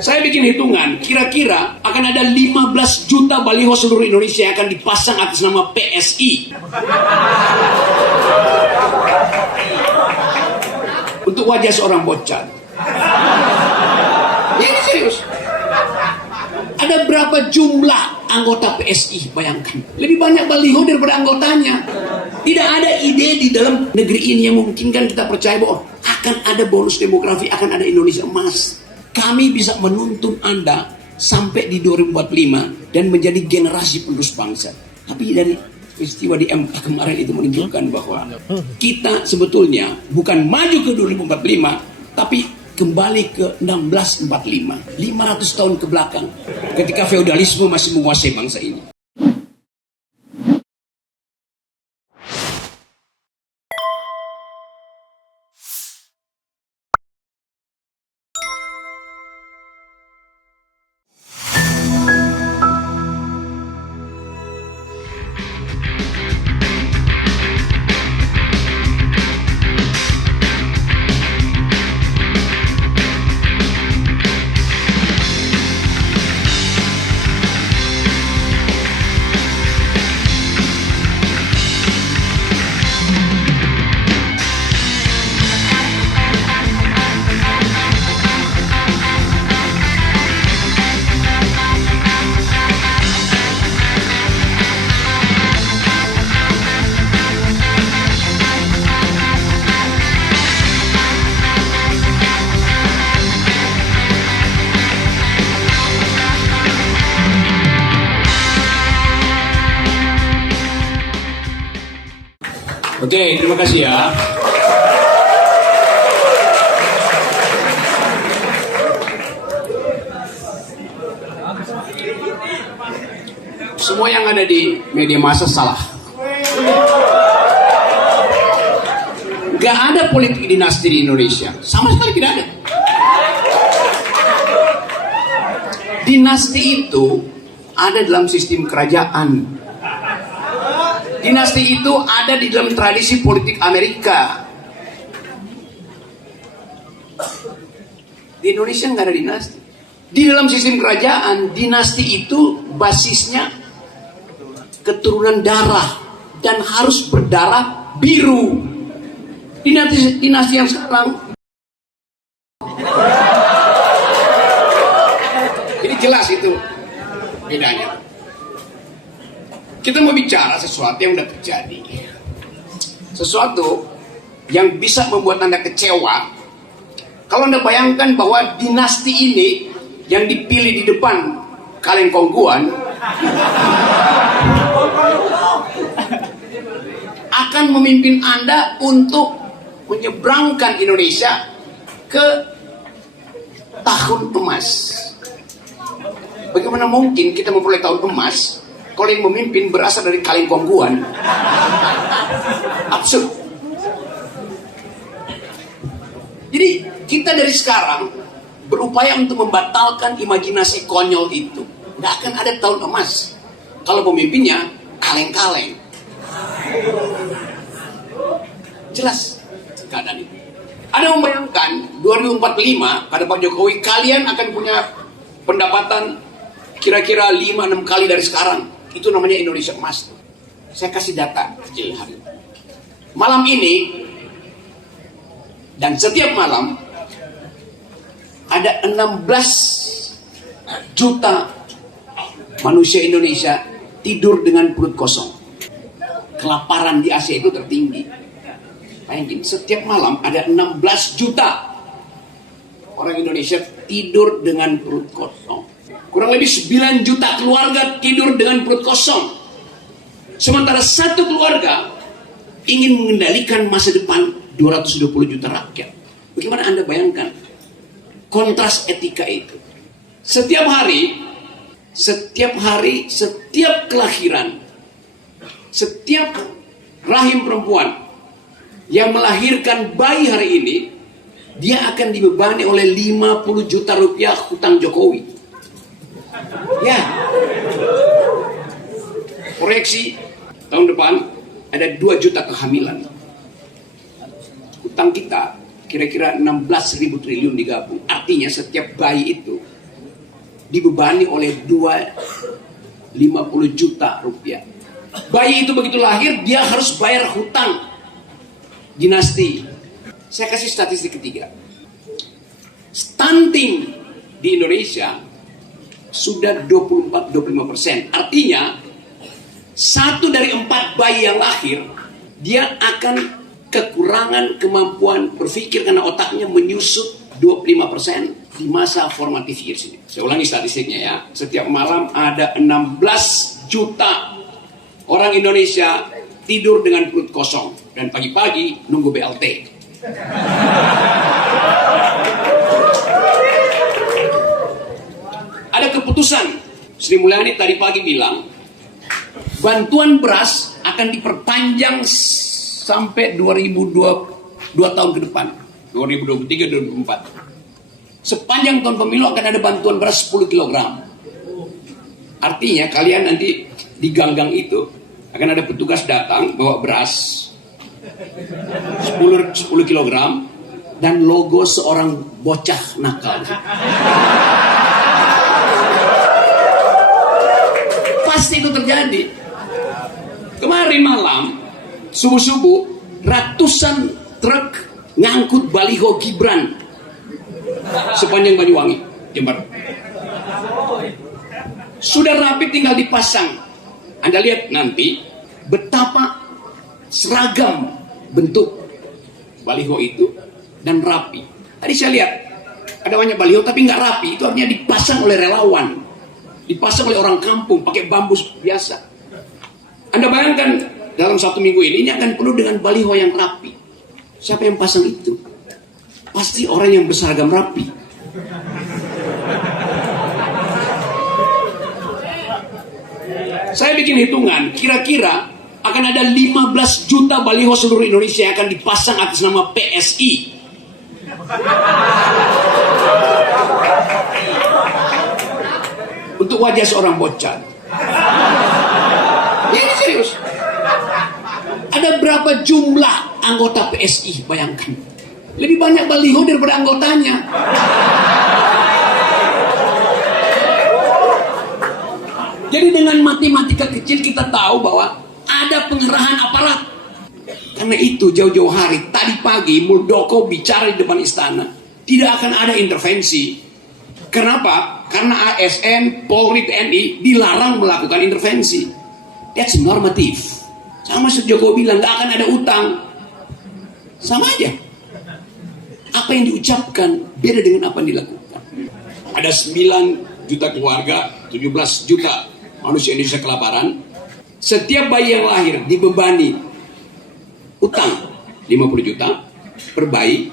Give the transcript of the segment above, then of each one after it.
Saya bikin hitungan, kira-kira akan ada 15 juta baliho seluruh Indonesia yang akan dipasang atas nama PSI. Untuk wajah seorang bocah. Ini serius. Ada berapa jumlah anggota PSI? Bayangkan. Lebih banyak baliho daripada anggotanya. Tidak ada ide di dalam negeri ini yang memungkinkan kita percaya bahwa akan ada bonus demografi, akan ada Indonesia emas. Kami bisa menuntun Anda sampai di 2045 dan menjadi generasi penerus bangsa. Tapi dari peristiwa di MK kemarin itu menunjukkan bahwa kita sebetulnya bukan maju ke 2045, tapi kembali ke 1645, 500 tahun ke belakang, ketika feodalisme masih menguasai bangsa ini. Oke, terima kasih ya. Semua yang ada di media massa salah. Gak ada politik dinasti di Indonesia. Sama sekali tidak ada. Dinasti itu ada dalam sistem kerajaan. Dinasti itu ada di dalam tradisi politik Amerika. Di Indonesia nggak ada dinasti. Di dalam sistem kerajaan, dinasti itu basisnya keturunan darah dan harus berdarah biru. Dinasti yang sekarang, ini jelas itu bedanya. Kita mau bicara sesuatu yang sudah terjadi, sesuatu yang bisa membuat Anda kecewa. Kalau Anda bayangkan bahwa dinasti ini yang dipilih di depan Kalengkongguan akan memimpin Anda untuk menyeberangkan Indonesia ke tahun emas. Bagaimana mungkin kita memperoleh tahun emas kalau yang memimpin berasal dari Kalengkongguan? Absurd. Jadi kita dari sekarang berupaya untuk membatalkan imajinasi konyol itu. Nggak akan ada tahun emas kalau pemimpinnya kaleng-kaleng. Jelas keadaan itu. Ada yang membayangkan 2045 kata Pak Jokowi, kalian akan punya pendapatan kira-kira 5-6 kali dari sekarang. Itu namanya Indonesia emas. Saya kasih data kecil hari ini. Malam ini dan setiap malam ada 16 juta manusia Indonesia tidur dengan perut kosong. Kelaparan di Asia itu tertinggi. Bayangin, setiap malam ada 16 juta orang Indonesia tidur dengan perut kosong. Kurang lebih 9 juta keluarga tidur dengan perut kosong. Sementara satu keluarga ingin mengendalikan masa depan 220 juta rakyat. Bagaimana Anda bayangkan kontras etika itu? Setiap hari, setiap kelahiran, setiap rahim perempuan yang melahirkan bayi hari ini, dia akan dibebani oleh 50 juta rupiah hutang Jokowi. Ya, proyeksi tahun depan ada 2 juta kehamilan. Hutang kita kira-kira 16.000 triliun digabung. Artinya setiap bayi itu dibebani oleh 50 juta rupiah. Bayi itu begitu lahir, dia harus bayar hutang dinasti. Saya kasih statistik ketiga. Stunting di Indonesia sudah 24-25%. Artinya 1 dari 4 bayi yang lahir, dia akan kekurangan kemampuan berpikir karena otaknya menyusut 25% di masa formatif years ini. Saya ulangi statistiknya ya. Setiap malam ada 16 juta orang Indonesia tidur dengan perut kosong dan pagi-pagi nunggu BLT. Ada keputusan. Sri Mulyani tadi pagi bilang bantuan beras akan diperpanjang sampai 2022 tahun ke depan, 2023-2024. Sepanjang tahun pemilu akan ada bantuan beras 10 kg. Artinya kalian nanti di gang-gang itu akan ada petugas datang bawa beras 10 kg dan logo seorang bocah nakal. Pasti itu terjadi. Kemarin malam subuh-subuh ratusan truk ngangkut baliho Gibran sepanjang Banyuwangi, Jember. Sudah rapi, tinggal dipasang. Anda lihat nanti betapa seragam bentuk baliho itu dan rapi. Tadi saya lihat ada banyak baliho tapi nggak rapi. Itu artinya dipasang oleh relawan, dipasang oleh orang kampung pakai bambu biasa. Anda bayangkan dalam 1 minggu ini akan penuh dengan baliho yang rapi. Siapa yang pasang itu? Pasti orang yang berseragam rapi. Saya bikin hitungan, kira-kira akan ada 15 juta baliho seluruh Indonesia yang akan dipasang atas nama PSI. Untuk wajah seorang bocah. Ini serius. Ada berapa jumlah anggota PSI? Bayangkan. Lebih banyak baliho daripada anggotanya. Jadi dengan matematika kecil kita tahu bahwa ada pengerahan aparat. Karena itu jauh-jauh hari, tadi pagi Muldoko bicara di depan istana, tidak akan ada intervensi. Kenapa? Karena ASN, Polri, TNI dilarang melakukan intervensi. That's normative. Sama Jokowi bilang nggak akan ada utang. Sama aja. Apa yang diucapkan beda dengan apa yang dilakukan. Ada 9 juta keluarga, 17 juta manusia Indonesia kelaparan. Setiap bayi yang lahir dibebani utang 50 juta per bayi.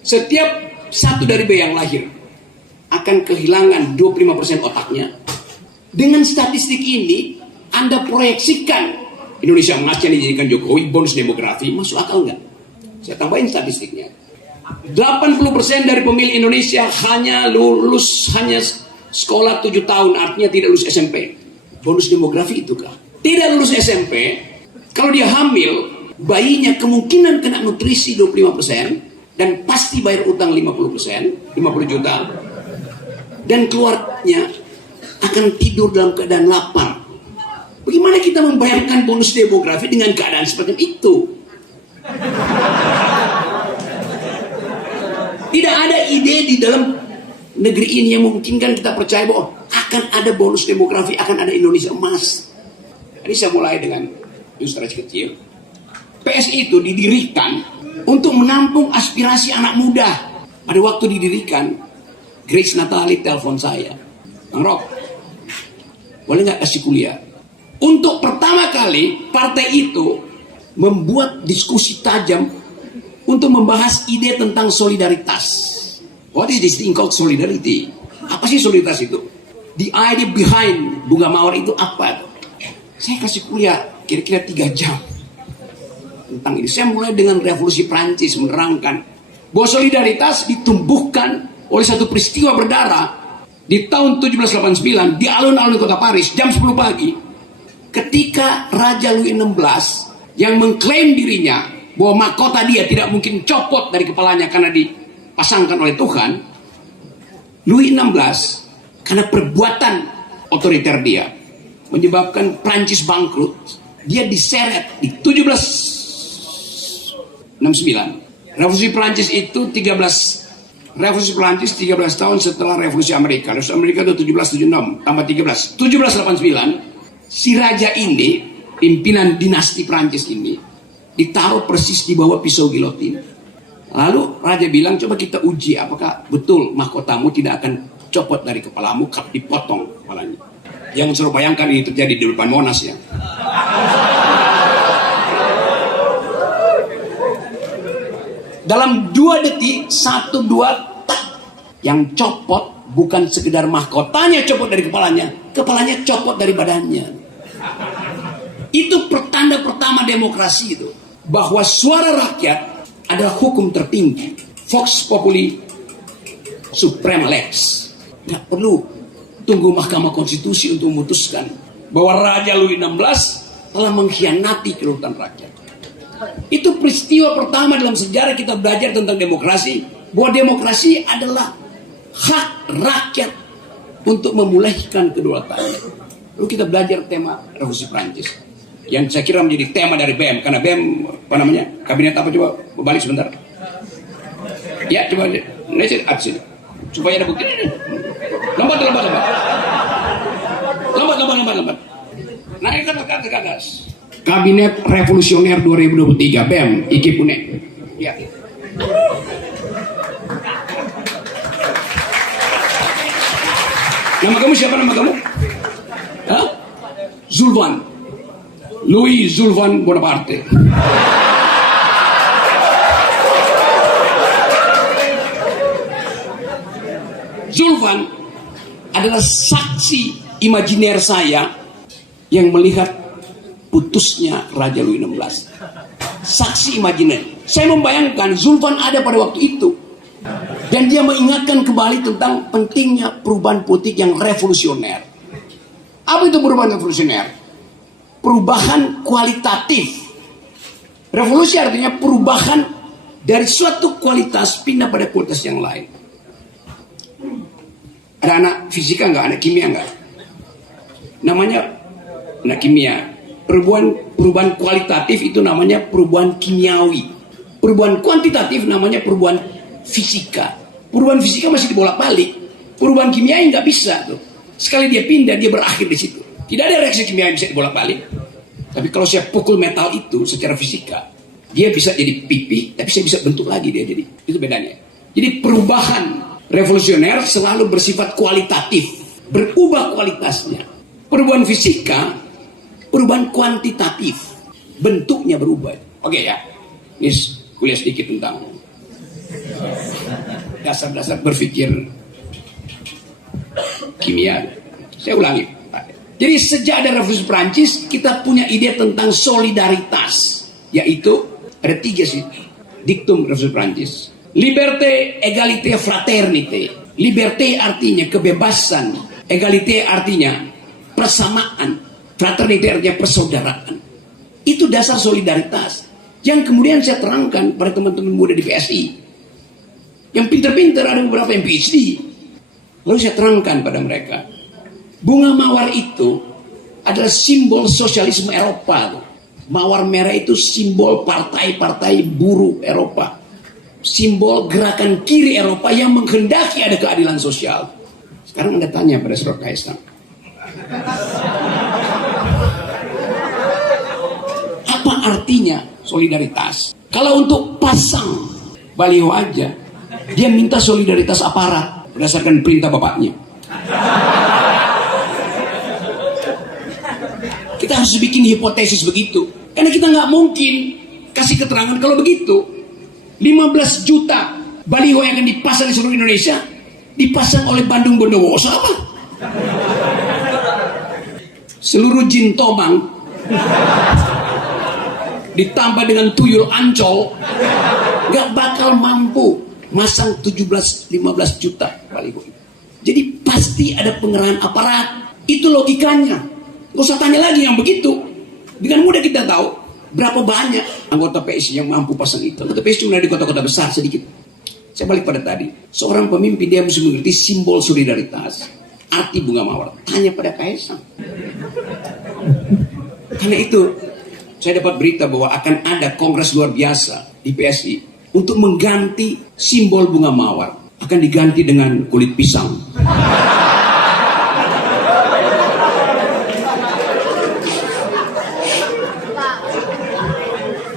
Setiap 1 dari bayi yang lahir akan kehilangan 25% otaknya. Dengan statistik ini, Anda proyeksikan Indonesia emas yang dijadikan Jokowi, bonus demografi, masuk akal nggak? Saya tambahin statistiknya. 80% dari pemilih Indonesia hanya sekolah 7 tahun, artinya tidak lulus SMP. Bonus demografi itu kah? Tidak lulus SMP, kalau dia hamil, bayinya kemungkinan kena nutrisi 25% dan pasti bayar utang 50%, 50 juta. Dan keluarganya akan tidur dalam keadaan lapar. Bagaimana kita membayarkan bonus demografi dengan keadaan seperti itu? Tidak ada ide di dalam negeri ini yang memungkinkan kita percaya bahwa akan ada bonus demografi, akan ada Indonesia emas. Jadi saya mulai dengan ilustrasi kecil. PSI itu didirikan untuk menampung aspirasi anak muda. Pada waktu didirikan, Grace Natali telepon saya, Bang Rob, boleh nggak kasih kuliah? Untuk pertama kali partai itu membuat diskusi tajam untuk membahas ide tentang solidaritas. What is this thing called solidarity? Apa sih solidaritas itu? The idea behind bunga mawar itu apa? Saya kasih kuliah kira-kira 3 jam tentang ini. Saya mulai dengan revolusi Prancis menerangkan bahwa solidaritas ditumbuhkan oleh satu peristiwa berdarah di tahun 1789 di alun-alun kota Paris jam 10 pagi ketika Raja Louis XVI yang mengklaim dirinya bahwa mahkota dia tidak mungkin copot dari kepalanya karena dipasangkan oleh Tuhan, Louis XVI karena perbuatan otoriter dia menyebabkan Prancis bangkrut, dia diseret di 1769. Revolusi Prancis itu 13 tahun setelah Revolusi Amerika. Revolusi Amerika itu 1776 tambah 13 1789. Si raja ini, pimpinan dinasti Prancis ini, ditaruh persis di bawah pisau gilotin. Lalu raja bilang, coba kita uji apakah betul mahkotamu tidak akan copot dari kepalamu, dipotong kepalanya. Yang suruh bayangkan ini terjadi di depan Monas ya. Dalam 2 detik, 1, 2, tak. Yang copot bukan sekedar mahkotanya copot dari kepalanya copot dari badannya. Itu pertanda pertama demokrasi itu. Bahwa suara rakyat adalah hukum tertinggi. Vox populi suprema lex. Nggak perlu tunggu Mahkamah Konstitusi untuk memutuskan bahwa Raja Louis XVI telah mengkhianati kedaulatan rakyat. Itu peristiwa pertama dalam sejarah kita belajar tentang demokrasi, bahwa demokrasi adalah hak rakyat untuk memulihkan kedaulatannya. Lalu kita belajar tema Revolusi Prancis yang saya kira menjadi tema dari BEM, karena BEM apa namanya, kabinet apa, coba balik sebentar ya, coba lihat aksi supaya ada bukti. Lambat. Naikkan ke atas. Kabinet Revolusioner 2023 BEM Iki Pune. Ya. Nama kamu siapa nama kamu? Hah? Zulvan. Louis Zulvan Bonaparte. Zulvan adalah saksi imajiner saya yang melihat putusnya Raja Louis XVI. Saksi imajiner. Saya membayangkan Zulvan ada pada waktu itu. Dan dia mengingatkan kembali tentang pentingnya perubahan politik yang revolusioner. Apa itu perubahan revolusioner? Perubahan kualitatif. Revolusi artinya perubahan dari suatu kualitas pindah pada kualitas yang lain. Ada anak fisika nggak? Anak kimia nggak? Namanya anak kimia. Perubahan kualitatif itu namanya perubahan kimiawi. Perubahan kuantitatif namanya perubahan fisika. Perubahan fisika masih dibolak-balik. Perubahan kimiawi nggak bisa tuh. Sekali dia pindah, dia berakhir di situ. Tidak ada reaksi kimia yang bisa dibolak-balik. Tapi kalau saya pukul metal itu secara fisika, dia bisa jadi pipi, tapi saya bisa bentuk lagi dia jadi. Itu bedanya. Jadi perubahan revolusioner selalu bersifat kualitatif, berubah kualitasnya. Perubahan fisika, perubahan kuantitatif, bentuknya berubah. Oke ya, ini kuliah sedikit tentang dasar-dasar berpikir kimia. Saya ulangi. Jadi sejak ada Revolusi Prancis, kita punya ide tentang solidaritas, yaitu ada 3 sih diktum Revolusi Prancis. Liberté, égalité, fraternité. Liberté artinya kebebasan, égalité artinya persamaan, fraternité artinya persaudaraan. Itu dasar solidaritas yang kemudian saya terangkan pada teman-teman muda di PSI. Yang pintar-pintar ada beberapa yang PhD. Lalu saya terangkan pada mereka, bunga mawar itu adalah simbol sosialisme Eropa. Mawar merah itu simbol partai-partai buruh Eropa. Simbol gerakan kiri Eropa yang menghendaki ada keadilan sosial. Sekarang Anda tanya pada Saudara Kaisang, apa artinya solidaritas? Kalau untuk pasang baliho aja, dia minta solidaritas aparat berdasarkan perintah bapaknya. Kita harus bikin hipotesis begitu, karena kita nggak mungkin kasih keterangan kalau begitu. 15 juta baliho yang akan dipasang di seluruh Indonesia dipasang oleh Bandung Bondowoso apa? Seluruh jin tomang ditambah dengan tuyul Ancol nggak bakal mampu masang 17-15 juta baliho. Jadi pasti ada pengerahan aparat. Itu logikanya. Gak usah tanya lagi yang begitu. Dengan mudah kita tahu Berapa banyak anggota PSI yang mampu pasang itu? Anggota PSI cuma di kota-kota besar sedikit. Saya balik pada tadi. Seorang pemimpin dia mesti mengerti simbol solidaritas. Arti bunga mawar. Tanya pada Kaisang. Karena itu, saya dapat berita bahwa akan ada kongres luar biasa di PSI untuk mengganti simbol bunga mawar. Akan diganti dengan kulit pisang.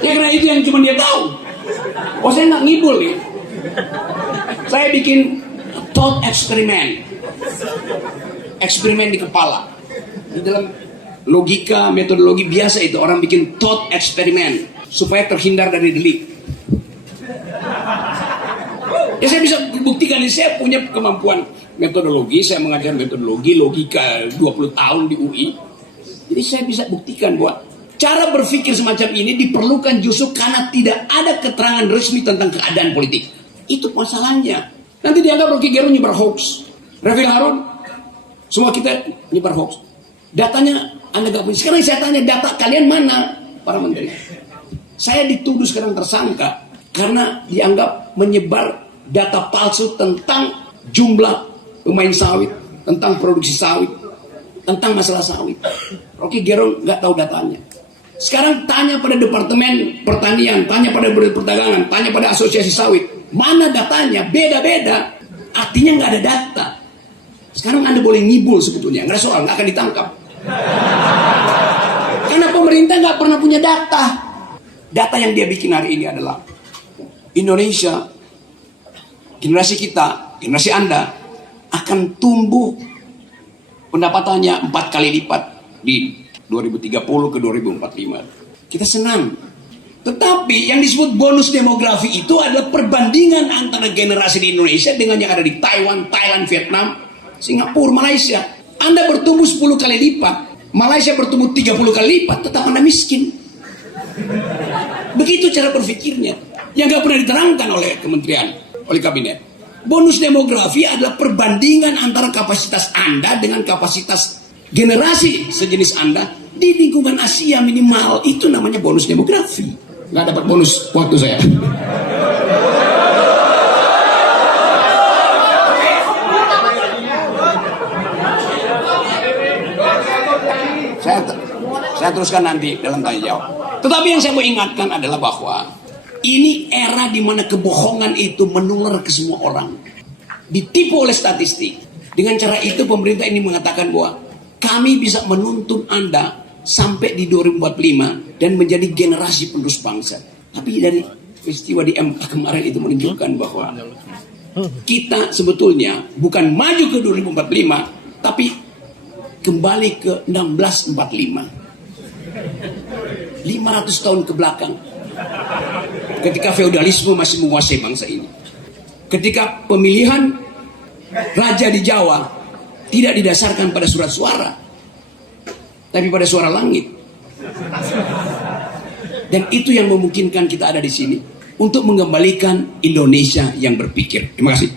Ya karena itu yang cuma dia tahu. Oh, saya nggak ngibul nih. Saya bikin thought eksperimen. Eksperimen di kepala. Di dalam logika, metodologi biasa itu orang bikin thought eksperimen supaya terhindar dari delik. Ya saya bisa buktikan, saya punya kemampuan metodologi, saya mengajar metodologi, logika 20 tahun di UI. Jadi saya bisa buktikan bahwa cara berpikir semacam ini diperlukan justru karena tidak ada keterangan resmi tentang keadaan politik. Itu masalahnya. Nanti dianggap Rocky Gerung nyebar hoax. Refil Harun, semua kita nyebar hoax. Datanya Anda gak punya. Sekarang saya tanya, data kalian mana, para menteri? Saya dituduh sekarang tersangka karena dianggap menyebar data palsu tentang jumlah pemain sawit, tentang produksi sawit, tentang masalah sawit. Rocky Gerung nggak tahu datanya. Sekarang tanya pada Departemen Pertanian, tanya pada Perdagangan, tanya pada Asosiasi Sawit, mana datanya? Beda-beda. Artinya nggak ada data. Sekarang Anda boleh ngibul sebetulnya, nggak ada soal, nggak akan ditangkap. Karena pemerintah nggak pernah punya data. Data yang dia bikin hari ini adalah Indonesia, generasi kita, generasi Anda akan tumbuh pendapatannya 4 kali lipat di 2030 ke 2045. Kita senang. Tetapi yang disebut bonus demografi itu adalah perbandingan antara generasi di Indonesia dengan yang ada di Taiwan, Thailand, Vietnam, Singapura, Malaysia. Anda bertumbuh 10 kali lipat, Malaysia bertumbuh 30 kali lipat, tetap Anda miskin. Begitu cara berpikirnya yang gak pernah diterangkan oleh kementerian, oleh kabinet. Bonus demografi adalah perbandingan antara kapasitas Anda dengan kapasitas generasi sejenis Anda di lingkungan Asia minimal. Itu namanya bonus demografi. Gak dapat bonus waktu saya. Saya teruskan nanti dalam tanya jawab. Tetapi yang saya mau ingatkan adalah bahwa ini era di mana kebohongan itu menular ke semua orang. Ditipu oleh statistik. Dengan cara itu pemerintah ini mengatakan bahwa kami bisa menuntun Anda sampai di 2045 dan menjadi generasi penerus bangsa. Tapi dari peristiwa di MK kemarin itu menunjukkan bahwa kita sebetulnya bukan maju ke 2045, tapi kembali ke 1645. 500 tahun ke belakang. Ketika feodalisme masih menguasai bangsa ini. Ketika pemilihan raja di Jawa tidak didasarkan pada surat suara, tapi pada suara langit. Dan itu yang memungkinkan kita ada di sini untuk mengembalikan Indonesia yang berpikir. Terima kasih.